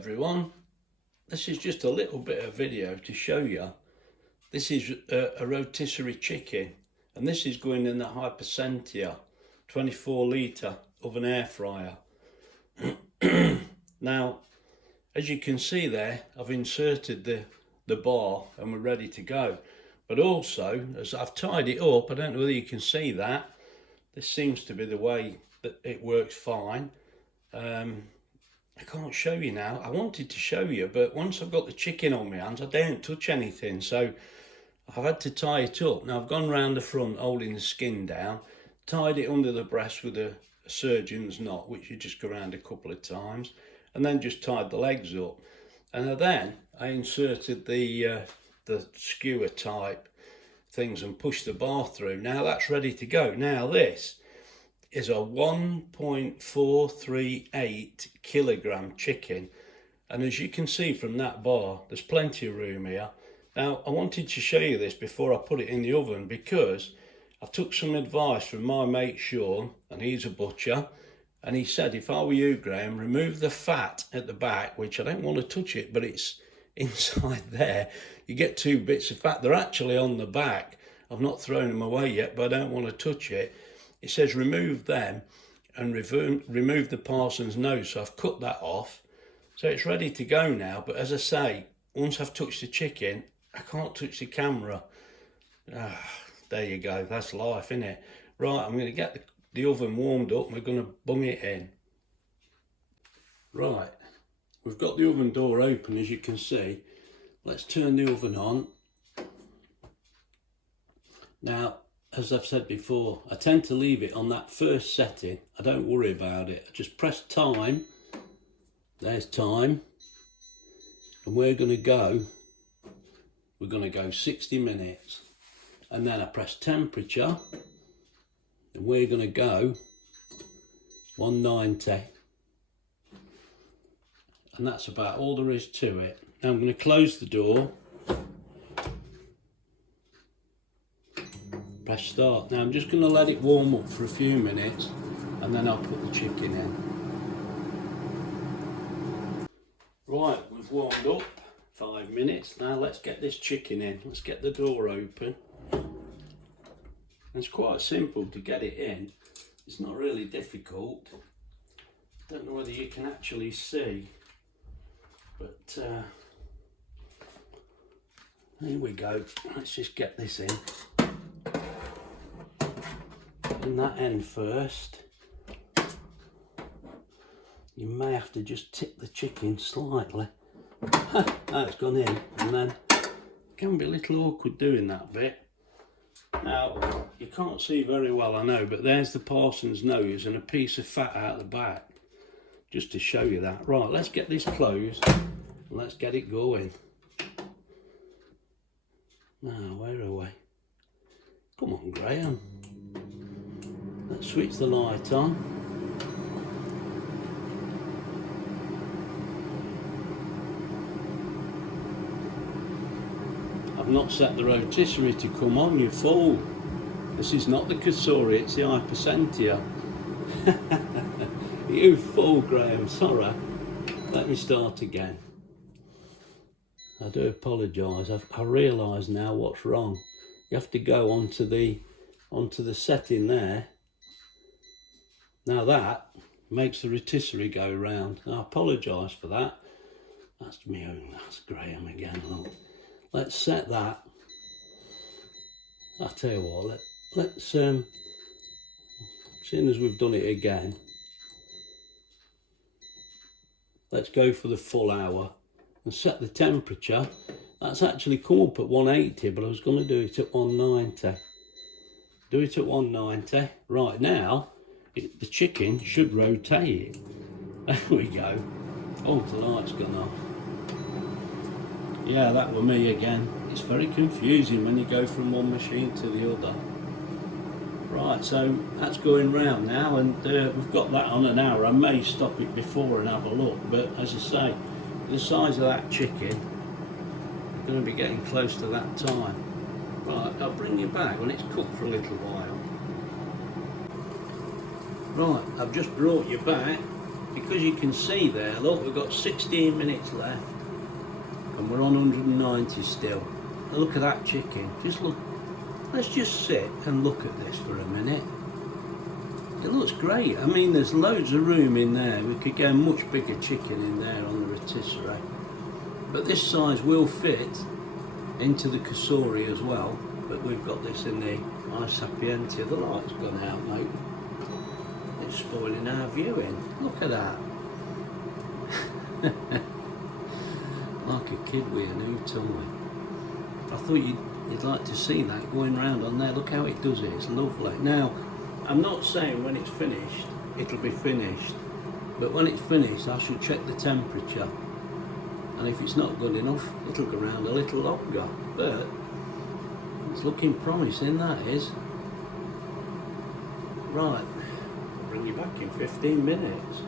everyone, this is just a little bit of video to show you. This is a rotisserie chicken, and this is going in the HYSapientia 24 litre oven air fryer. Now, as you can see there, I've inserted the bar and we're ready to go. But also, as I've tied it up, I don't know whether you can see that, this seems to be the way that it works fine. I can't show you now. I wanted to show you, but once I've got the chicken on my hands, I don't touch anything. So I've had to tie it up. Now I've gone round the front, holding the skin down, tied it under the breast with a surgeon's knot, which you just go around a couple of times, and then just tied the legs up. And then I inserted the skewer type things and pushed the bar through. Now that's ready to go. Now this is a 1.438 kilogram chicken, and as you can see from that bar, there's plenty of room here. Now I wanted to show you this before I put it in the oven, because I took some advice from my mate Sean, and he's a butcher, and he said, if I were you, Graham, remove the fat at the back, which I don't want to touch it, but it's inside there. You get two bits of fat. They're actually on the back. I've not thrown them away yet, but I don't want to touch it. It says remove them and remove the parson's nose. So I've cut that off. So it's ready to go now. But as I say, once I've touched the chicken, I can't touch the camera. There you go. That's life, isn't it? Right, I'm going to get the oven warmed up and we're going to bung it in. Right, we've got the oven door open, as you can see. Let's turn the oven on. Now, as I've said before, I tend to leave it on that first setting. I don't worry about it. I just press time. There's time. And we're going to go 60 minutes. And then I press temperature. And we're going to go 190. And that's about all there is to it. Now I'm going to close the door. Press start. Now I'm just going to let it warm up for a few minutes and then I'll put the chicken in. Right, we've warmed up 5 minutes. Now let's get this chicken in. Let's get the door open. It's quite simple to get it in. It's not really difficult. Don't know whether you can actually see, but here we go. Let's just get this in. In that end first. You may have to just tip the chicken slightly. That's gone in, and then it can be a little awkward doing that bit. Now you can't see very well, I know, but there's the parson's nose and a piece of fat out the back, just to show you that. Right, let's get this closed and let's get it going. Now, where are we? Come on, Graham. Let's switch the light on. I've not set the rotisserie to come on, you fool. This is not the Cosori, it's the HYSapientia. You fool, Graham, sorry. Let me start again. I do apologise. I realise now what's wrong. You have to go onto the setting there. Now that makes the rotisserie go round. I apologise for that. That's me own. That's Graham again. Look. Let's set that. I'll tell you what. Let's seeing as we've done it again, let's go for the full hour and set the temperature. That's actually come up at 180, but I was going to do it at 190. Do it at 190. Right, now the chicken should rotate. There we go. Oh, the light's gone off. Yeah, that were me again. It's very confusing when you go from one machine to the other. Right, so that's going round now, and we've got that on an hour. I may stop it before and have a look, but as I say, the size of that chicken, we're going to be getting close to that time. Right, I'll bring you back when it's cooked for a little while. Right, I've just brought you back. because you can see there, look, we've got 16 minutes left and we're on 190 still. Now look at that chicken. Just look, let's just sit and look at this for a minute. It looks great. I mean, there's loads of room in there. We could get a much bigger chicken in there on the rotisserie. But this size will fit into the Cosori as well. But we've got this in the HYSapientia. The light's gone out, mate. It's spoiling our viewing. Look at that. Like a kid with a new toy. I thought you'd like to see that going round on there. Look how it does it. It's lovely. Now, I'm not saying when it's finished, it'll be finished. But when it's finished, I should check the temperature. And if it's not good enough, it'll go round a little longer. But it's looking promising, that is. Right, I'll bring you back in 15 minutes.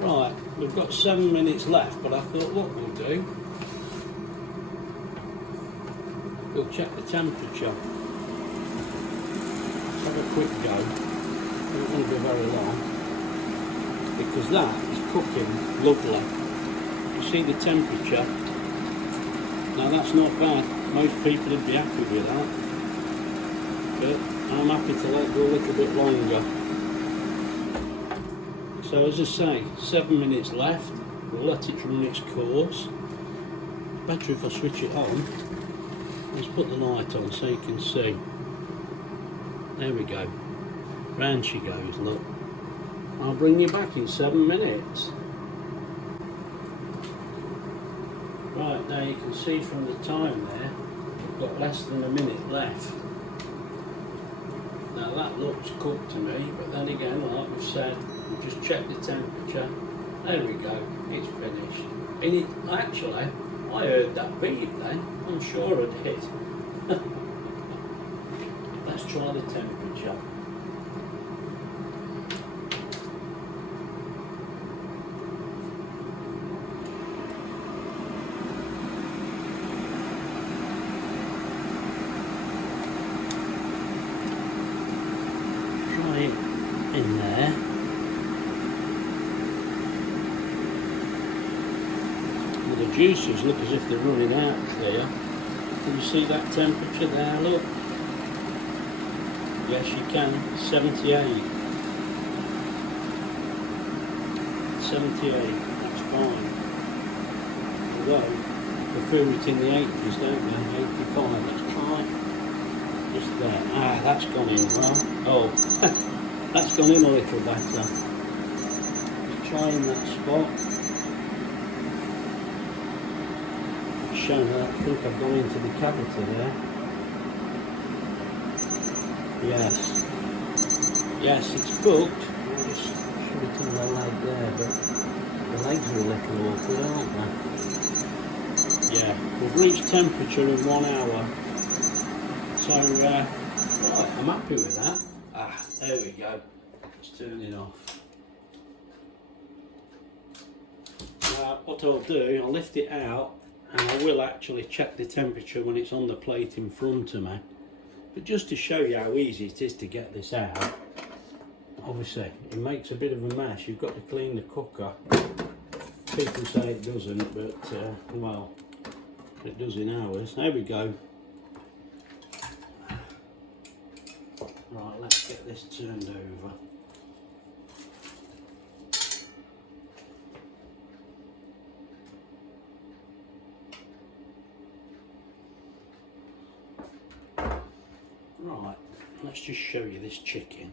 Right, we've got 7 minutes left, but I thought what we'll do, we'll check the temperature. Let's have a quick go. It won't be very long, because that is cooking lovely. You see the temperature? Now that's not bad. Most people would be happy with that, but I'm happy to let it go a little bit longer. So as I say, 7 minutes left. We'll let it run its course. Better if I switch it on. Let's put the light on so you can see. There we go. Round she goes, look. I'll bring you back in 7 minutes. Right, now you can see from the time there, we've got less than a minute left. Now that looks cooked to me, but then again, like we've said, we'll just check the temperature. There we go, it's finished. And it, actually, I heard that beep then, I'm sure I did. Let's try the temperature. Try it in there. The juices look as if they're running out clear. Can you see that temperature there? Look. Yes, you can. 78. 78. That's fine. Although, we prefer it in the 80s, don't we? 85. Let's try. Just there. Ah, that's gone in well. Oh, that's gone in a little better. Just try in that spot. Shown that, I think I've gone into the cavity there. Yes. Yes, it's cooked. I'll just show it on the leg there, but the legs are a little awkward, aren't they? Yeah, we've reached temperature in 1 hour. So, right, I'm happy with that. Ah, there we go. Let's turn it off. Now, what I'll do, I'll lift it out. And I will actually check the temperature when it's on the plate in front of me. But just to show you how easy it is to get this out, obviously it makes a bit of a mess. You've got to clean the cooker. People say it doesn't, but well, it does in ours. There we go. Right, let's get this turned over. Right, let's just show you this chicken.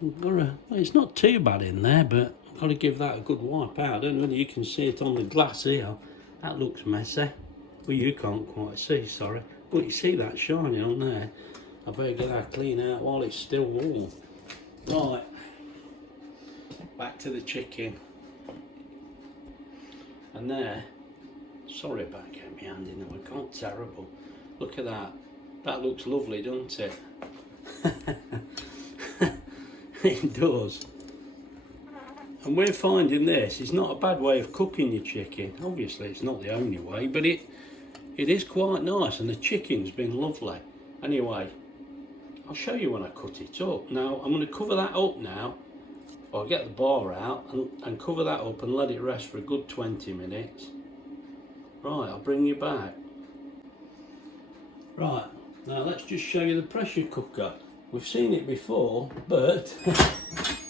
Well, it's not too bad in there, but I've got to give that a good wipe out. I don't know whether you can see it on the glass here. That looks messy. Well, you can't quite see, sorry. But you see that shining on there. I better get that clean out while it's still warm. Right, back to the chicken. And there, sorry about getting my hand in there, I can't, terrible. Look at that. That looks lovely, doesn't it? It does. And we're finding this is not a bad way of cooking your chicken. Obviously it's not the only way, but it is quite nice, and the chicken's been lovely. Anyway, I'll show you when I cut it up. Now I'm going to cover that up now. I'll get the bar out and cover that up and let it rest for a good 20 minutes. Right, I'll bring you back. Right, now let's just show you the pressure cooker. We've seen it before, but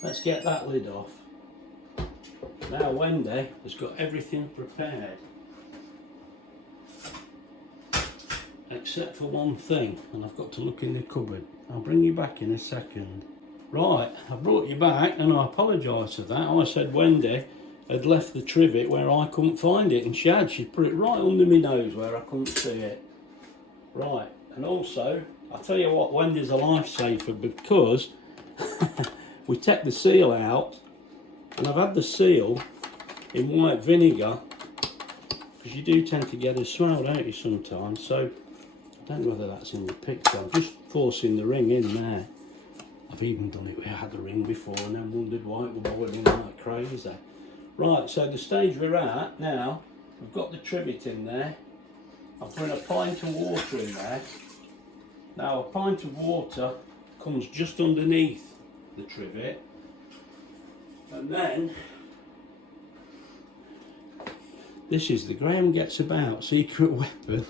let's get that lid off. Now Wendy has got everything prepared, except for one thing, and I've got to look in the cupboard. I'll bring you back in a second. Right, I brought you back, and I apologise for that. I said Wendy had left the trivet where I couldn't find it, and she'd put it right under my nose where I couldn't see it. Right, and also, I'll tell you what, Wendy's a lifesaver, because we take the seal out, and I've had the seal in white vinegar, because you do tend to get a smell, don't you, sometimes. So I don't know whether that's in the picture. I'm just forcing the ring in there. I've even done it, we had the ring before and then wondered why it was boiling like crazy. Right, so the stage we're at now, we've got the trivet in there. I've put a pint of water in there. Now a pint of water comes just underneath the trivet, and then this is the Graham Gets About secret weapon.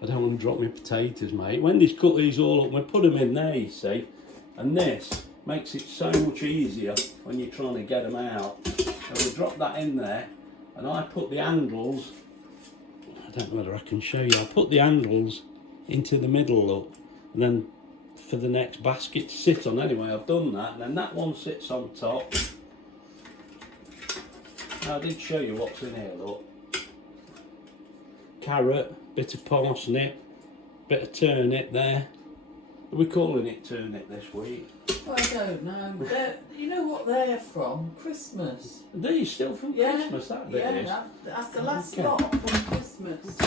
I don't want to drop my potatoes, mate. Wendy's cut these all up, we put them in there, you see, and this makes it so much easier when you're trying to get them out. So we'll drop that in there, and I put the handles, I don't know whether I can show you, I put the handles into the middle, look, and then for the next basket to sit on. Anyway, I've done that, and then that one sits on top. Now, I did show you what's in here, look. Carrot, bit of parsnip, bit of turnip there. Are we calling it turnip this week? Well, I don't know. You know what they're from? Christmas. Are these still from Christmas, that bit is? Yeah, that's the last lot from Christmas.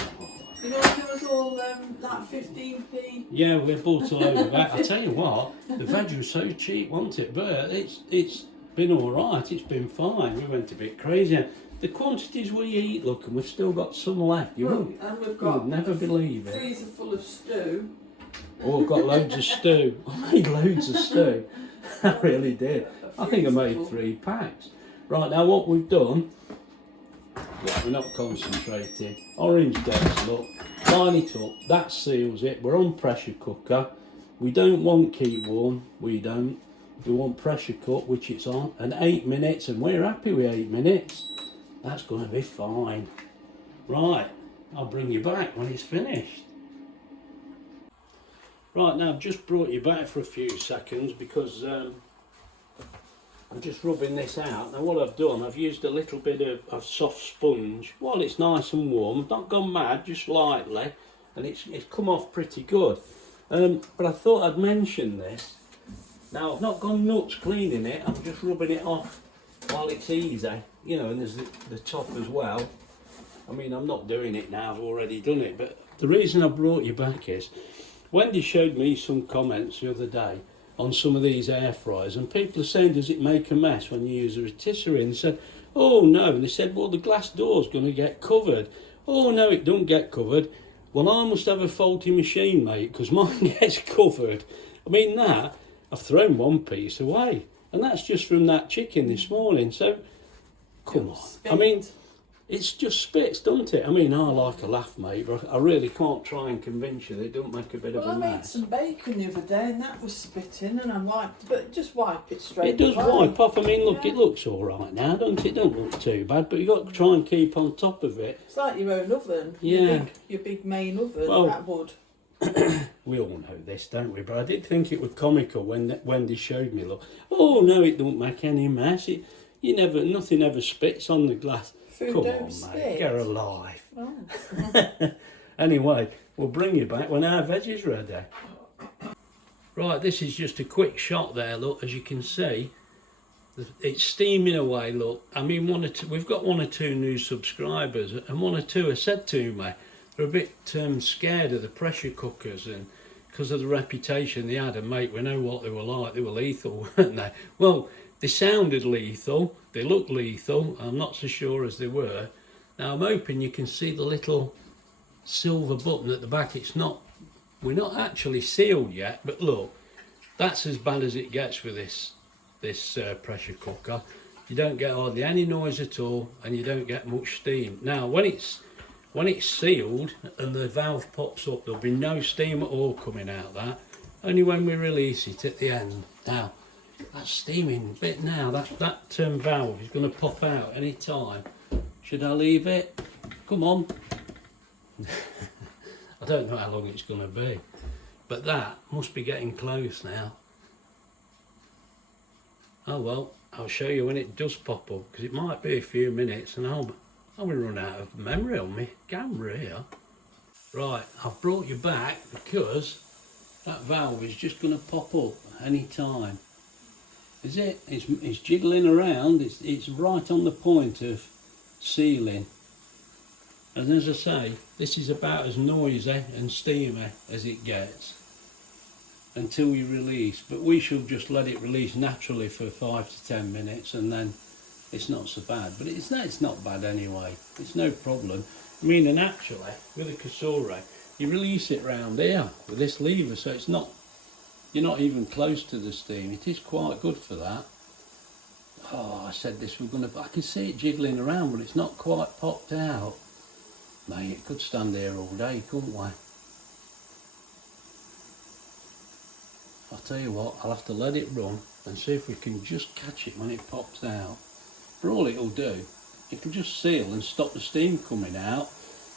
You know, there was all like 15p. Yeah, we bought a load of that. I tell you what, the veg was so cheap, wasn't it? But it's been all right. It's been fine. We went a bit crazy. The quantities we eat, look, and we've still got some left. You would never believe it. Freezer full of stew. Oh, I've got loads of stew. I made loads of stew. I really did. I think I made 3 packs. Right, now what we've done, we're not concentrating. Orange dates, look, line it up, that seals it. We're on pressure cooker. We don't want keep warm, we don't. We want pressure cook, which it's on, and 8 minutes, and we're happy with 8 minutes. That's going to be fine. Right, I'll bring you back when it's finished. Right, now I've just brought you back for a few seconds because I'm just rubbing this out. Now what I've done, I've used a little bit of soft sponge while it's nice and warm. I've not gone mad, just lightly, and it's come off pretty good. But I thought I'd mention this. Now I've not gone nuts cleaning it, I'm just rubbing it off while it's easy, you know, and there's the top as well. I mean, I'm not doing it now, I've already done it, but the reason I brought you back is Wendy showed me some comments the other day on some of these air fryers, and people are saying, does it make a mess when you use a rotisserie? And they said, oh no, and they said, well, the glass door's going to get covered. Oh no, it don't get covered. Well, I must have a faulty machine, mate, because mine gets covered. I mean, I've thrown one piece away, and that's just from that chicken this morning. So, come on. I mean, it's just spits, doesn't it? I mean, I like a laugh, mate, but I really can't try and convince you that it don't make a bit of a mess. I made some bacon the other day, and that was spitting, and I wiped, but just wipe it straight. It does wipe off. I mean, look, it looks all right now, don't it? It don't look too bad, but you've got to try and keep on top of it. It's like your own oven. Yeah. Your big main oven, well, that would. We all know this, don't we? But I did think it was comical when Wendy showed me. Look, oh no, it don't make any mess. Nothing ever spits on the glass. Food Come don't on, spit. mate, get a life. Oh. Anyway, we'll bring you back when our veg is ready. Right, this is just a quick shot there. Look, as you can see, it's steaming away. Look, I mean, we've got 1 or 2 new subscribers, and 1 or 2 have said to me they're a bit scared of the pressure cookers, and because of the reputation they had, and mate, we know what they were like. They were lethal, weren't they? Well, they sounded lethal, they looked lethal. I'm not so sure as they were. Now I'm hoping you can see the little silver button at the back. It's not, we're not actually sealed yet, but look, that's as bad as it gets with this pressure cooker. You don't get hardly any noise at all, and you don't get much steam. Now when it's sealed and the valve pops up, there'll be no steam at all coming out that, only when we release it at the end. Now that's steaming a bit now. That valve is going to pop out any time. Should I leave it? Come on. I don't know how long it's going to be, but that must be getting close now. Oh well, I'll show you when it does pop up, because it might be a few minutes and I'll run out of memory on my camera here. Right, I've brought you back because that valve is just going to pop up any time. Is it? It's jiggling around. It's right on the point of sealing. And as I say, this is about as noisy and steamy as it gets until you release. But we should just let it release naturally for 5 to 10 minutes, and then it's not so bad. But it's not bad anyway. It's no problem. I mean, and actually, with a Cosori, you release it round here with this lever, so it's not, you're not even close to the steam. It is quite good for that. Oh, I said this was going to, I can see it jiggling around, but it's not quite popped out. Mate, it could stand there all day, couldn't we? I'll tell you what, I'll have to let it run and see if we can just catch it when it pops out. For all it'll do, it'll just seal and stop the steam coming out,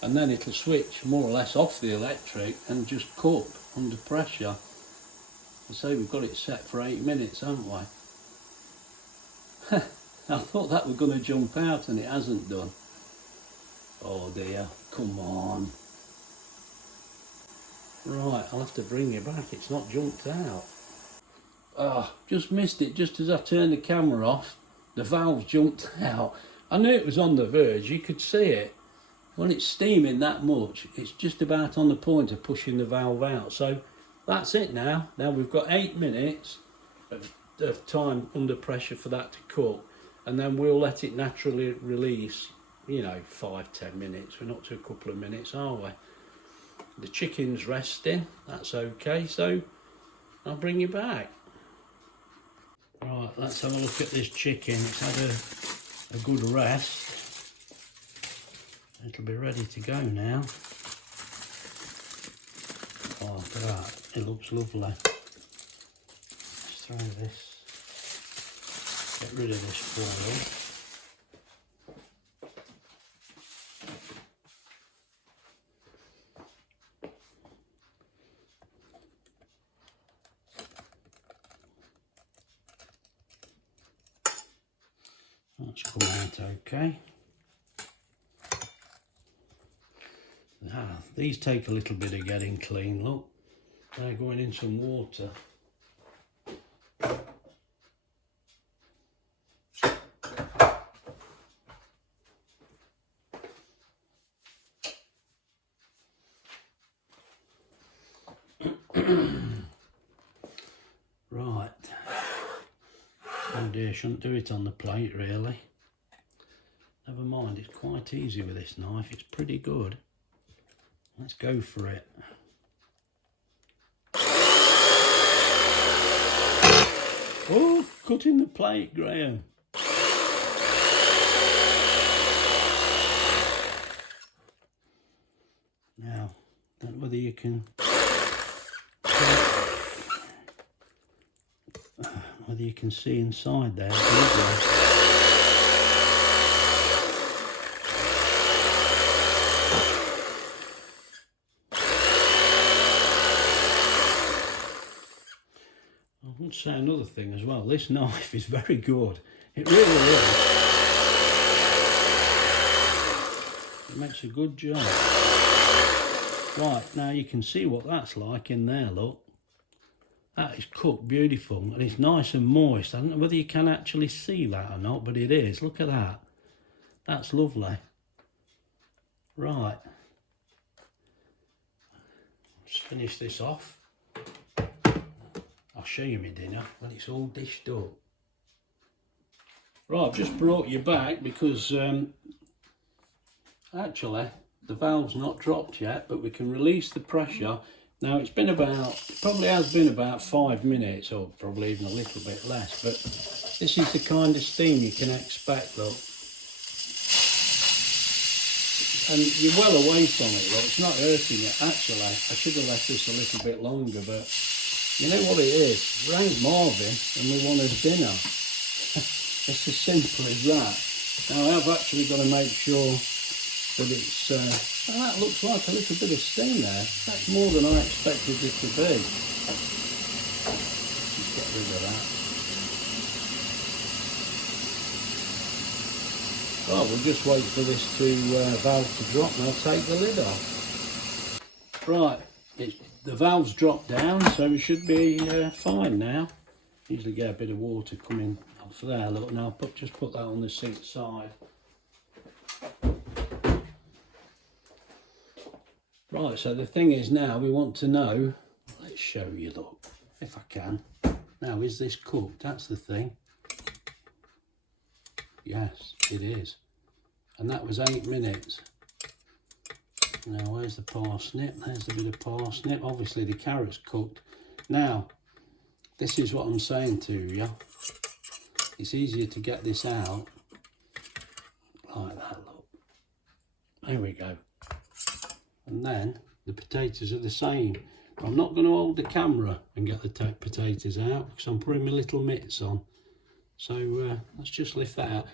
and then it'll switch more or less off the electric and just cook under pressure. I say we've got it set for 8 minutes, haven't we? I thought that was going to jump out and it hasn't done. Oh dear, come on. Right, I'll have to bring you back, it's not jumped out. Oh, just missed it just as I turned the camera off. The valve jumped out. I knew it was on the verge, you could see it. When it's steaming that much, it's just about on the point of pushing the valve out. So that's it now. Now we've got 8 minutes of time under pressure for that to cook, and then we'll let it naturally release, you know, 5-10 minutes. We're not to a couple of minutes, are we? The chicken's resting, that's okay, so I'll bring you back. Right, let's have a look at this chicken. It's had a good rest. It'll be ready to go now. Oh, look at that, it looks lovely. Let's throw this, get rid of this foil. That's come out okay. These take a little bit of getting clean, look. They're going in some water. Right. Oh dear, shouldn't do it on the plate really. Never mind, it's quite easy with this knife, it's pretty good. Let's go for it. Oh, cutting the plate, Graham. Now, I don't know whether you can... whether you can see inside there. I would say another thing as well, this knife is very good, it really is. It makes a good job. Right, now you can see what that's like in there, look. That is cooked beautiful and it's nice and moist. I don't know whether you can actually see that or not, but it is. Look at that. That's lovely. Right. Let's finish this off. show you my dinner when it's all dished up. Right, I've just brought you back because actually the valve's not dropped yet, but we can release the pressure. Now it's been about, probably has been about 5 minutes, or probably even a little bit less, but this is the kind of steam you can expect, look. And you're well away from it, look, it's not hurting it. Actually, I should have left this a little bit longer, but you know what it is? We ain't Marvin and we want a dinner. It's as simple as that. Now I have actually got to make sure that it's, well, that looks like a little bit of steam there. That's more than I expected it to be. Just get rid of that. Well, we'll just wait for this valve to drop and I'll take the lid off. Right, the valve's dropped down, so we should be fine now. Usually get a bit of water coming off there. Look, now just put that on the sink side. Right, so the thing is now we want to know, let's show you, look, if I can. Now, is this cooked? That's the thing. Yes, it is. And that was 8 minutes. Now, where's the parsnip? There's a bit of parsnip. Obviously, the carrot's cooked. Now, this is what I'm saying to you. It's easier to get this out like that, look. There we go. And then the potatoes are the same. But I'm not going to hold the camera and get the potatoes out because I'm putting my little mitts on. So let's just lift that out.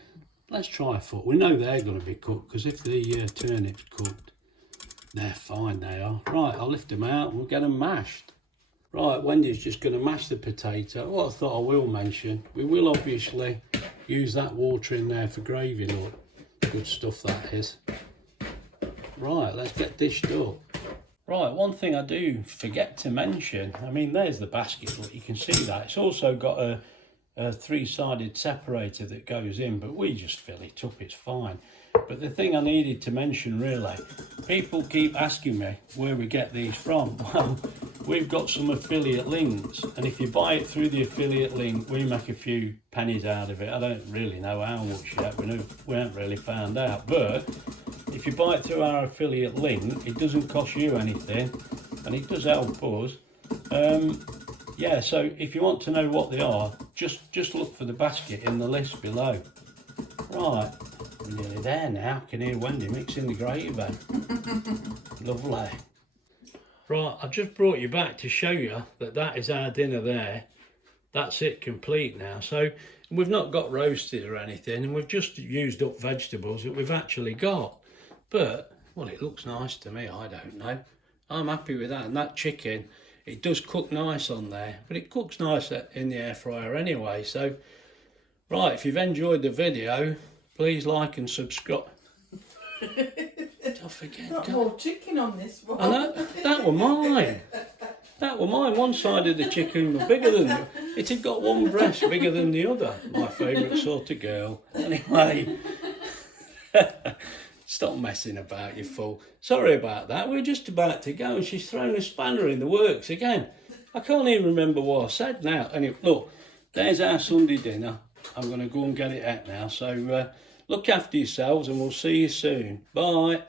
Let's try a foot. We know they're going to be cooked because if the turnip's cooked, they're fine, they are. Right, I'll lift them out and we'll get them mashed. Right, Wendy's just going to mash the potato. What I thought I will mention, we will obviously use that water in there for gravy, look. Good stuff that is. Right, let's get dished up. Right, one thing I do forget to mention, I mean, there's the basket, look, you can see that. It's also got a three-sided separator that goes in, but we just fill it up, it's fine. But the thing I needed to mention really, people keep asking me where we get these from. Well, we've got some affiliate links, and if you buy it through the affiliate link, we make a few pennies out of it. I don't really know how much yet, we haven't really found out, but if you buy it through our affiliate link, it doesn't cost you anything, and it does help us. Yeah, so if you want to know what they are, just look for the basket in the list below. Right, we're nearly there now. I can hear Wendy mixing the gravy. Lovely. Right, I've just brought you back to show you that is our dinner there. That's it, complete now. So we've not got roasted or anything, and we've just used up vegetables that we've actually got. But, well, it looks nice to me, I don't know. I'm happy with that. And that chicken, it does cook nice on there, but it cooks nice in the air fryer anyway. So, right, if you've enjoyed the video, please like and subscribe. Don't forget. Got more chicken on this one. I know, that were mine. That were mine. One side of the chicken was bigger than it had got one breast bigger than the other. My favourite sort of girl. Anyway. Stop messing about, you fool. Sorry about that. We're just about to go and she's thrown a spanner in the works again. I can't even remember what I said now. Anyway, look, there's our Sunday dinner. I'm going to go and get it out now. So look after yourselves and we'll see you soon. Bye.